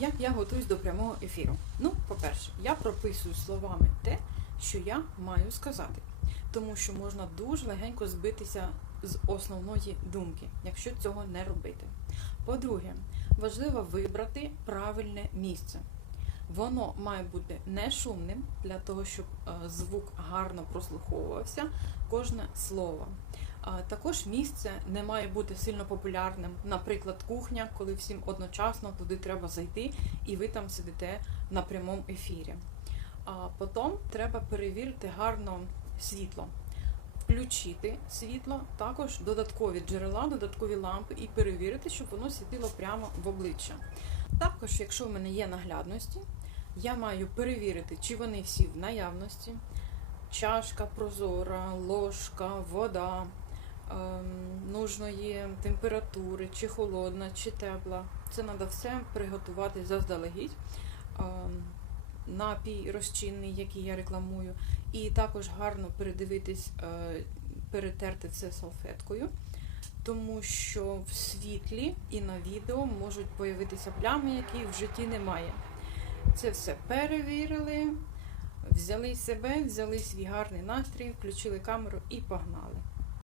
Як я готуюсь до прямого ефіру? Ну, по-перше, я прописую словами те, що я маю сказати, тому що можна дуже легенько збитися з основної думки, якщо цього не робити. По-друге, важливо вибрати правильне місце. Воно має бути не шумним для того, щоб е, звук гарно прослуховувався, кожне слово. Також місце не має бути сильно популярним. Наприклад, кухня, коли всім одночасно туди треба зайти, і ви там сидите на прямому ефірі. А потім треба перевірити гарно світло, включити світло, також додаткові джерела, додаткові лампи і перевірити, щоб воно світило прямо в обличчя. Також, якщо в мене є наглядності, я маю перевірити, чи вони всі в наявності. Чашка прозора, ложка, вода нужної температури, чи холодна, чи тепла. Це треба все приготувати заздалегідь. Ем, напій розчинний, який я рекламую, і також гарно передивитись, е, перетерти це салфеткою, тому що в світлі і на відео можуть появитися плями, яких в житті немає. Це все перевірили, взяли себе, взяли свій гарний настрій, включили камеру і погнали.